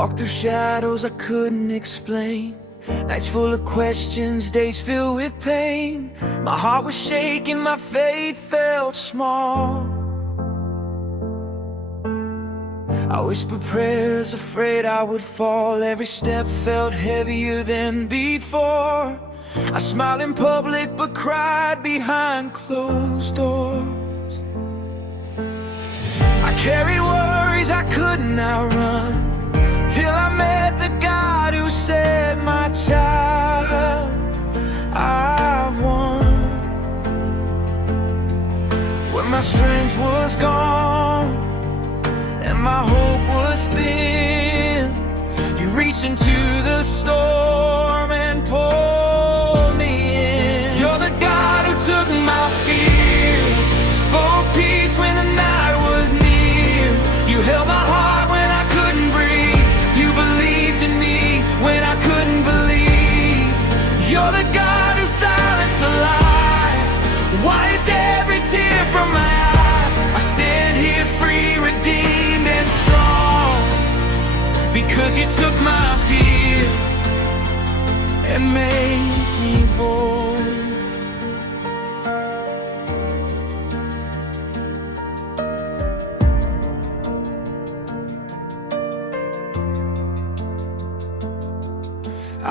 walked through shadows I couldn't explain, nights full of questions, days filled with pain. My heart was shaking, my faith felt small. I whispered prayers, afraid I would fall. Every step felt heavier than before. I smiled in public but cried behind closed doors. I carried worries I couldn't outrun, till I met the God who said, "My child, I've won." When my strength was gone and my hope was thin, you reached into the storm and pulled me in. You're the God who took my fear, spoke peace when the night was near. You held my heart when I couldn't breathe. You believed in me when I couldn't believe. You're the God who silenced the lie, wiped every tear from my eyes. I stand here free, redeemed and strong, because you took my fear and made me bold.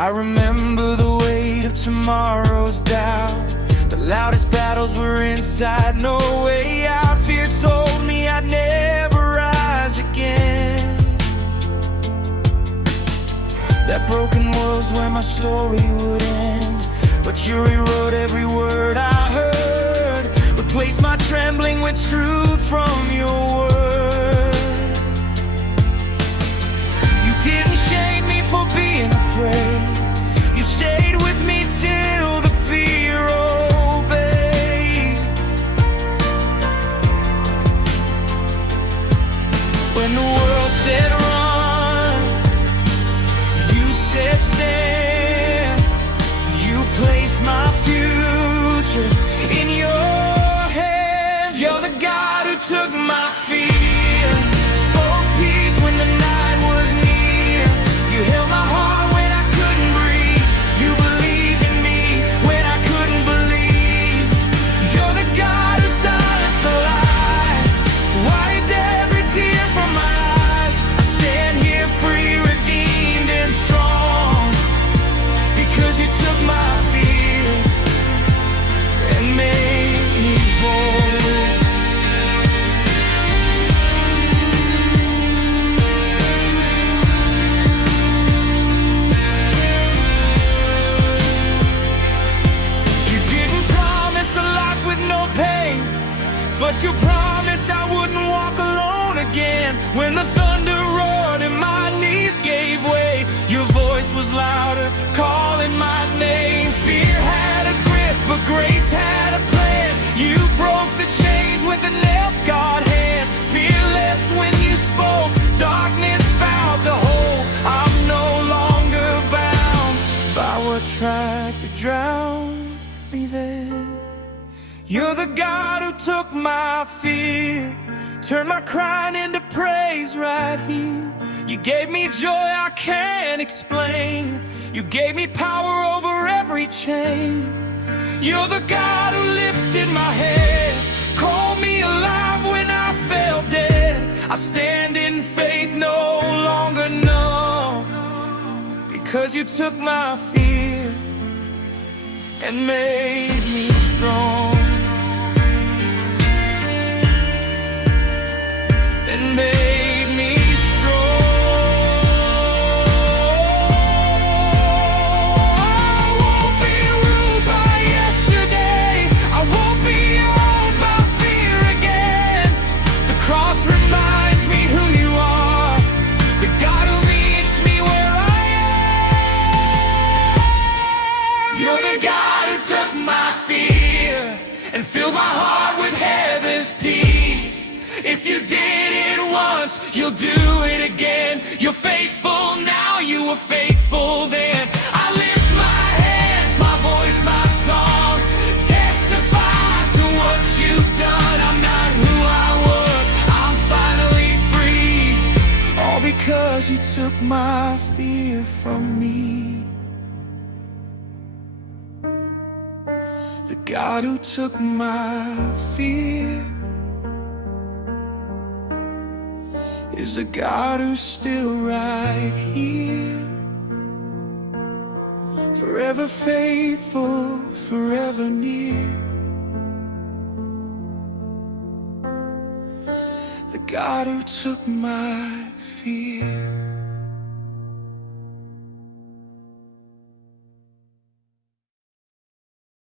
I remember the weight of tomorrow's doubt. The loudest battles were inside, no way out. Fear told me I'd never rise again. That broken was where my story would end, but you rewrote every word I heard. Replaced my trembling with truth from your word. You didn't shame me for being afraid. You stayed with me till the fear obeyed. When the world said run, you said stand. You placed my future in your hands. You're the God who took my fear, spoke peace when the night was near. You held my heart when I couldn't breathe. You believed in me when I couldn't believe. You're the God who silenced the lie, wiped every tear from my eyes. I stand here free, redeemed and strong, because you took my fear and made me bold. You didn't promise a life with no pain, but you promised I wouldn't walk alone again. When the thunder roared and my knees gave way, your voice was louder, calling my name. Fear had a grip, but grace had a plan. You broke the chains with a nail-scarred hand. Fear left when you spoke, darkness bowed to hold. I'm no longer bound by what tried to drown me there. You're the God who took my fear, turned my crying into praise right here. You gave me joy I can't explain. You gave me power over every chain. You're the God who lifted my head, called me alive when I fell dead. I stand in faith, no longer numb, because you took my fear and made me strong. And made me strong. I won't be ruled by yesterday. I won't be owned by fear again. The cross reminds me who you are, the God who meets me where I am. You're the God who took my fear and filled my heart with heaven's peace. If you did it once, you'll do it again. You're faithful now, you were faithful then. I lift my hands, my voice, my song, testify to what you've done. I'm not who I was, I'm finally free. All all because you took my fear from me. The God who took my fear is the God who's still right here, forever faithful, forever near. The God who took my fear.